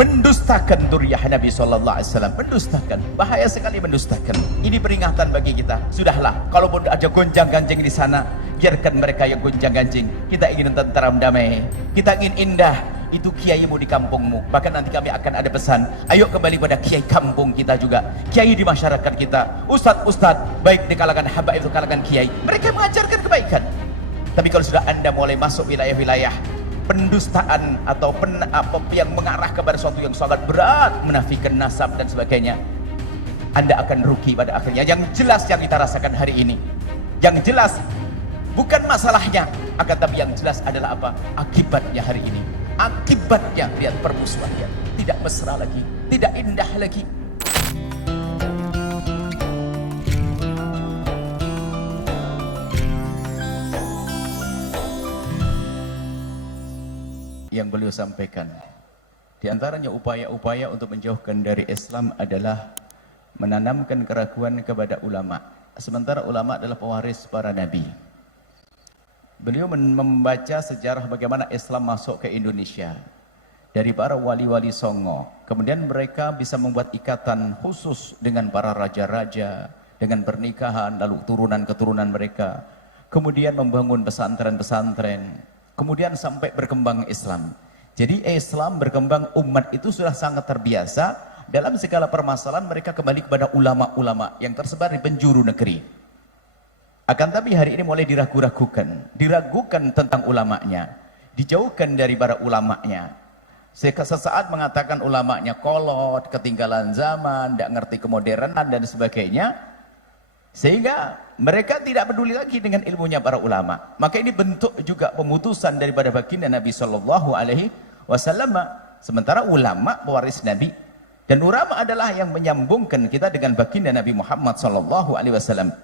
mendustakan dzurriyyah Nabi SAW, mendustakan, bahaya sekali mendustakan. Ini peringatan bagi kita. Sudahlah, kalaupun ada gonjang-ganjing di sana, biarkan mereka yang gonjang-ganjing. Kita ingin tentram damai, kita ingin indah. Itu kiaimu di kampungmu. Bahkan nanti kami akan ada pesan, ayo kembali pada kiai kampung kita juga, kiai di masyarakat kita, ustadz-ustadz baik di kalangan hamba itu kalangan kiai, mereka mengajarkan kebaikan. Tapi kalau sudah anda mulai masuk wilayah-wilayah pendustaan atau yang mengarah kepada sesuatu yang sangat berat, menafikan nasab dan sebagainya, anda akan rugi pada akhirnya. Yang jelas yang kita rasakan hari ini, yang jelas bukan masalahnya, akan tapi yang jelas adalah apa? Akibatnya hari ini. Akibatnya, lihat permusuhannya, tidak mesra lagi, tidak indah lagi. Yang beliau sampaikan, di antaranya upaya-upaya untuk menjauhkan dari Islam adalah menanamkan keraguan kepada ulama. Sementara ulama adalah pewaris para nabi. Beliau membaca sejarah bagaimana Islam masuk ke Indonesia dari para wali-wali Songo. Kemudian mereka bisa membuat ikatan khusus dengan para raja-raja, dengan pernikahan, lalu turunan-keturunan mereka. Kemudian membangun pesantren-pesantren. Kemudian sampai berkembang Islam. Jadi Islam berkembang, umat itu sudah sangat terbiasa. Dalam segala permasalahan mereka kembali kepada ulama-ulama yang tersebar di penjuru negeri. Akan tapi hari ini mulai diragukan tentang ulamanya, dijauhkan dari para ulamanya. Sesaat mengatakan ulamanya kolot, ketinggalan zaman, tidak ngerti kemodernan dan sebagainya, sehingga mereka tidak peduli lagi dengan ilmunya para ulama. Maka ini bentuk juga pemutusan daripada baginda Nabi Shallallahu Alaihi Wasallam. Sementara ulama pewaris Nabi, dan ulama adalah yang menyambungkan kita dengan baginda Nabi Muhammad Shallallahu Alaihi Wasallam.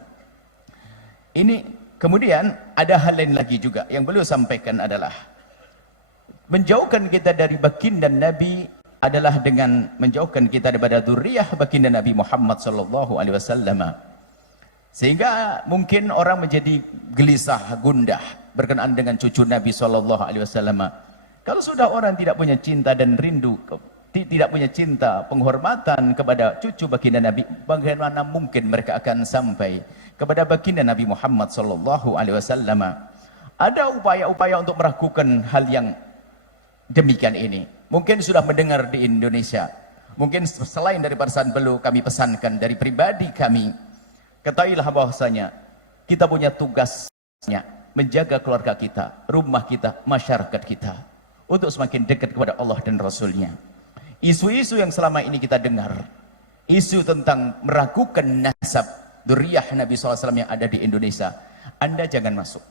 Ini kemudian ada hal lain lagi juga yang beliau sampaikan adalah menjauhkan kita dari baginda Nabi adalah dengan menjauhkan kita daripada dzurriyyah baginda Nabi Muhammad sallallahu alaihi wasallam. Sehingga mungkin orang menjadi gelisah, gundah berkenaan dengan cucu Nabi sallallahu alaihi wasallam. Kalau sudah orang tidak punya cinta dan rindu, tidak punya cinta, penghormatan kepada cucu baginda Nabi, bagaimana mungkin mereka akan sampai kepada baginda Nabi Muhammad sallallahu alaihi wasallam? Ada upaya-upaya untuk meragukan hal yang demikian ini. Mungkin sudah mendengar di Indonesia. Mungkin selain dari pesan beliau, kami pesankan dari pribadi kami. Ketahuilah bahwasanya kita punya tugasnya menjaga keluarga kita, rumah kita, masyarakat kita, untuk semakin dekat kepada Allah dan Rasulnya. Isu-isu yang selama ini kita dengar, isu tentang meragukan nasab dzurriyyah Nabi SAW yang ada di Indonesia, Anda jangan masuk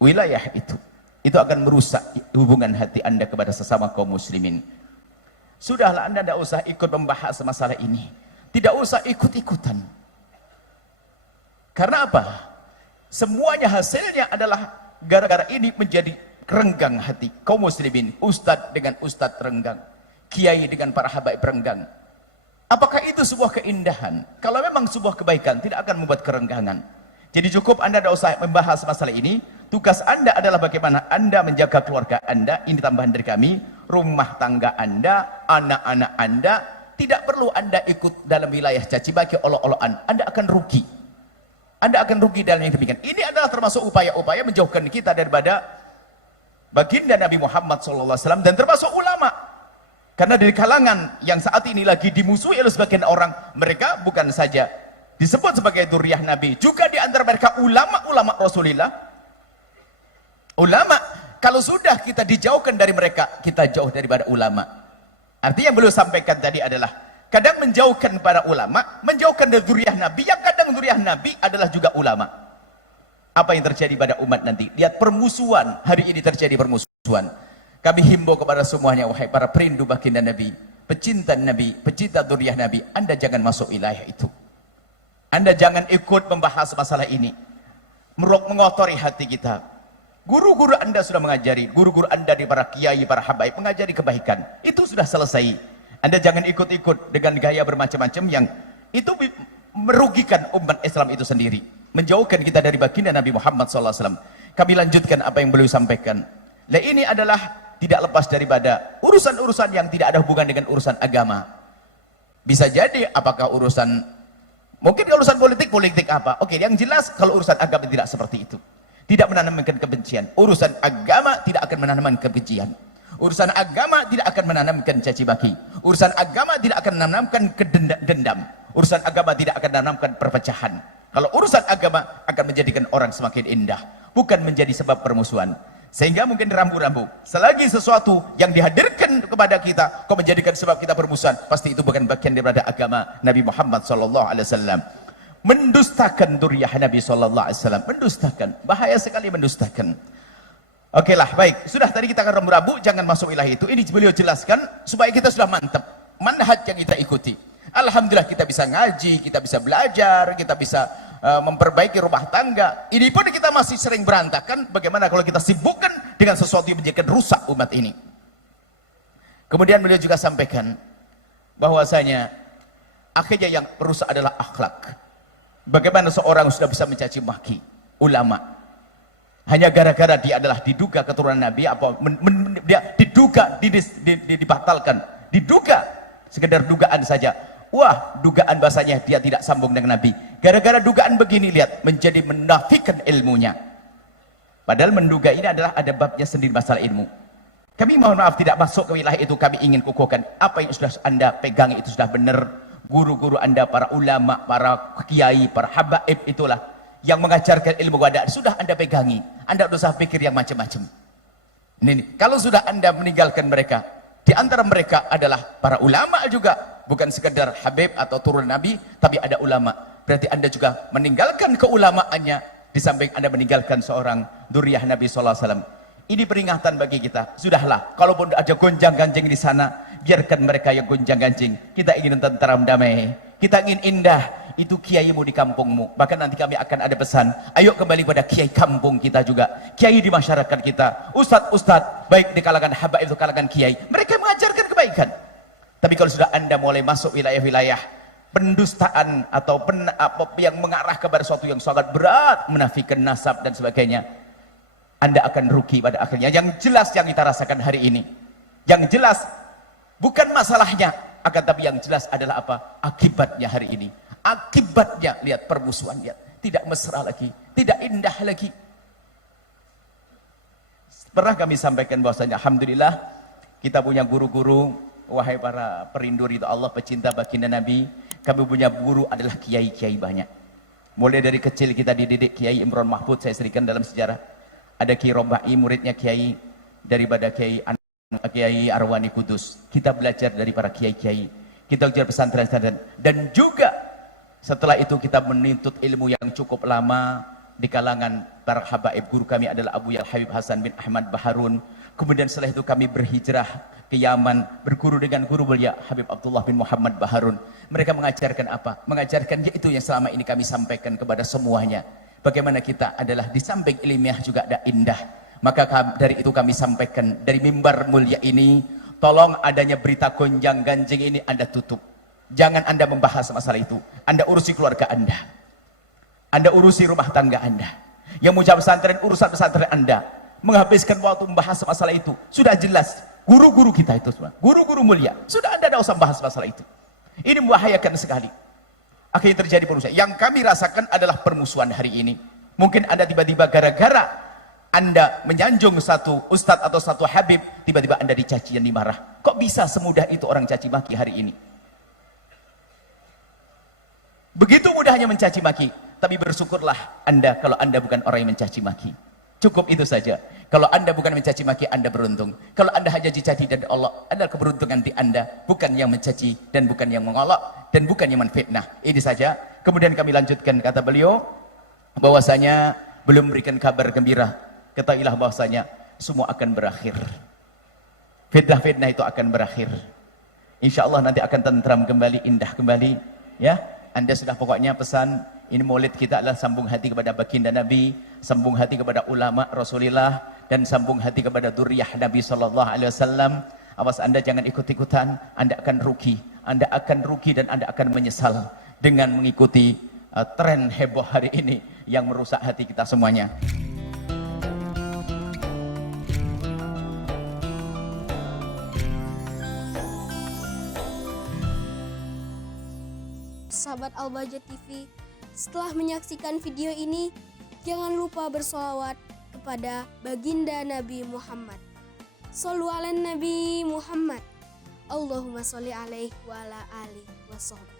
wilayah itu. Itu akan merusak hubungan hati Anda kepada sesama kaum muslimin. Sudahlah, Anda tidak usah ikut membahas masalah ini, tidak usah ikut-ikutan. Karena apa? Semuanya hasilnya adalah gara-gara ini menjadi renggang hati kaum muslimin. Ustadz dengan ustadz renggang, kiai dengan para habaib renggang. Apakah itu sebuah keindahan? Kalau memang sebuah kebaikan, tidak akan membuat kerenggangan. Jadi cukup Anda tidak usah membahas masalah ini. Tugas Anda adalah bagaimana Anda menjaga keluarga Anda. Ini tambahan dari kami. Rumah tangga Anda, anak-anak Anda. Tidak perlu Anda ikut dalam wilayah caci maki, olok-olokan. Anda akan rugi. Anda akan rugi dalam yang demikian. Ini adalah termasuk upaya-upaya menjauhkan kita daripada baginda Nabi Muhammad SAW dan termasuk ulama. Karena dari kalangan yang saat ini lagi dimusuhi oleh sebagian orang, mereka bukan saja disebut sebagai dzurriyyah Nabi, juga di antara mereka ulama-ulama Rasulullah. Ulama, kalau sudah kita dijauhkan dari mereka, kita jauh daripada ulama. Artinya yang beliau sampaikan tadi adalah kadang menjauhkan para ulama, menjauhkan dari dzurriyyah Nabi, yang kadang dzurriyyah Nabi adalah juga ulama. Apa yang terjadi pada umat nanti? Lihat permusuhan, hari ini terjadi permusuhan. Kami himbau kepada semuanya, wahai para perindu baginda Nabi, pecinta dzurriyyah Nabi, Anda jangan masuk wilayah itu. Anda jangan ikut membahas masalah ini, mengotori hati kita. Guru-guru Anda sudah mengajari, guru-guru Anda di para kiai, para habaib mengajari kebaikan. Itu sudah selesai. Anda jangan ikut-ikut dengan gaya bermacam-macam yang itu merugikan umat Islam itu sendiri, menjauhkan kita dari baginda Nabi Muhammad SAW. Kami lanjutkan apa yang beliau sampaikan. Nah, ini adalah tidak lepas daripada urusan-urusan yang tidak ada hubungan dengan urusan agama. Bisa jadi apakah urusan, mungkin urusan politik apa? Oke, yang jelas kalau urusan agama tidak seperti itu. Tidak menanamkan kebencian. Urusan agama tidak akan menanamkan kebencian. Urusan agama tidak akan menanamkan caci maki. Urusan agama tidak akan menanamkan dendam. Urusan agama tidak akan menanamkan perpecahan. Kalau urusan agama akan menjadikan orang semakin indah, bukan menjadi sebab permusuhan. Sehingga mungkin rambu-rambu, selagi sesuatu yang dihadirkan kepada kita kok menjadikan sebab kita bermusuhan, pasti itu bukan bagian daripada agama Nabi Muhammad SAW. Mendustakan duriyah Nabi SAW, mendustakan, bahaya sekali mendustakan. Oke lah, baik, sudah tadi kita akan rambu-rambu, jangan masuk wilayah itu. Ini beliau jelaskan supaya kita sudah mantap manhaj yang kita ikuti. Alhamdulillah kita bisa ngaji, kita bisa belajar, kita bisa memperbaiki rumah tangga. Ini pun kita masih sering berantakan. Bagaimana kalau kita sibukkan dengan sesuatu yang menjadikan rusak umat ini? Kemudian beliau juga sampaikan bahwasanya akhirnya yang merusak adalah akhlak. Bagaimana seorang sudah bisa mencaci maki ulama hanya gara-gara dia adalah diduga keturunan Nabi, apa dia diduga dibatalkan, diduga sekedar dugaan saja. Wah, dugaan bahasanya dia tidak sambung dengan Nabi. Gara-gara dugaan begini, lihat, menjadi menafikan ilmunya. Padahal menduga ini adalah ada babnya sendiri masalah ilmu. Kami mohon maaf tidak masuk ke wilayah itu, kami ingin kukuhkan. Apa yang sudah Anda pegang itu sudah benar. Guru-guru Anda, para ulama, para kiai, para habaib itulah yang mengajarkan ilmu wadah. Sudah Anda pegangi. Anda tidak usah pikir yang macam-macam. Ini, kalau sudah Anda meninggalkan mereka, di antara mereka adalah para ulama juga. Bukan sekedar habib atau turun Nabi, tapi ada ulama. Berarti Anda juga meninggalkan keulamaannya, di samping Anda meninggalkan seorang duriyah Nabi SAW. Ini peringatan bagi kita. Sudahlah, kalaupun ada gonjang-ganjing di sana, biarkan mereka yang gonjang-ganjing. Kita ingin tenteram damai, kita ingin indah. Itu kiaimu di kampungmu. Bahkan nanti kami akan ada pesan, ayo kembali pada kiai kampung kita juga, kiai di masyarakat kita, ustadz-ustadz baik di kalangan habaib itu kalangan kiai, mereka mengajarkan kebaikan. Tapi kalau sudah Anda mulai masuk wilayah-wilayah pendustaan atau yang mengarah kepada sesuatu yang sangat berat, menafikan nasab dan sebagainya, Anda akan rugi pada akhirnya. Yang jelas yang kita rasakan hari ini, yang jelas bukan masalahnya, akan tapi yang jelas adalah apa? Akibatnya hari ini. Akibatnya, lihat permusuhan, lihat, tidak mesra lagi, tidak indah lagi. Pernah kami sampaikan bahwasanya alhamdulillah kita punya guru-guru. Wahai para perindu ridha Allah, pecinta baginda Nabi, kami punya guru adalah kiai-kiai banyak. Mulai dari kecil kita dididik Kiai Imron Mahfud, saya serikan dalam sejarah. Ada Kiai Robai, muridnya Kiai daripada Kiai Arwani Kudus. Kita belajar dari para kiai-kiai. Kita belajar pesantren dan juga setelah itu kita menuntut ilmu yang cukup lama di kalangan para habaib. Guru kami adalah Abu Yal Habib Hasan bin Ahmad Baharun. Kemudian setelah itu kami berhijrah ke Yaman, berguru dengan guru mulia Habib Abdullah bin Muhammad Baharun. Mereka mengajarkan apa? Mengajarkan yaitu yang selama ini kami sampaikan kepada semuanya. Bagaimana kita adalah di samping ilmiah juga ada indah. Maka dari itu kami sampaikan dari mimbar mulia ini, tolong adanya berita gonjang ganjing ini Anda tutup. Jangan Anda membahas masalah itu. Anda urusi keluarga Anda. Anda urusi rumah tangga Anda. Yang mau pesantren, urusan pesantren Anda. Menghabiskan waktu membahas masalah itu sudah jelas. Guru-guru kita itu semua, guru-guru mulia, sudah Anda tidak usah bahas masalah itu. Ini membahayakan sekali. Akhirnya terjadi permusuhan. Yang kami rasakan adalah permusuhan hari ini. Mungkin Anda tiba-tiba gara-gara Anda menyanjung satu ustadz atau satu habib, tiba-tiba Anda dicaci dan dimarah. Kok bisa semudah itu orang caci maki hari ini? Begitu mudahnya mencaci maki. Tapi bersyukurlah Anda kalau Anda bukan orang yang mencaci maki. Cukup itu saja. Kalau Anda bukan mencaci maki, Anda beruntung. Kalau Anda hanya dicaci dari Allah, adalah keberuntungan di Anda, bukan yang mencaci dan bukan yang mengolok dan bukan yang menfitnah. Ini saja. Kemudian kami lanjutkan kata beliau bahwasanya belum memberikan kabar gembira. Ketahuilah bahwasanya semua akan berakhir. Fitnah-fitnah itu akan berakhir. Insya Allah nanti akan tentram kembali, indah kembali. Ya, Anda sudah pokoknya pesan. Ini maulid kita adalah sambung hati kepada baginda Nabi, sambung hati kepada ulama Rasulullah, dan sambung hati kepada duriyah Nabi SAW. Awas Anda jangan ikut-ikutan, Anda akan rugi. Anda akan rugi dan Anda akan menyesal dengan mengikuti tren heboh hari ini yang merusak hati kita semuanya. sahabat Al-Bahjah TV, setelah menyaksikan video ini, jangan lupa bersolawat kepada baginda Nabi Muhammad. Shollu ala Nabi Muhammad. Allahumma sholli alaihi wa ala alihi wa sahbihi.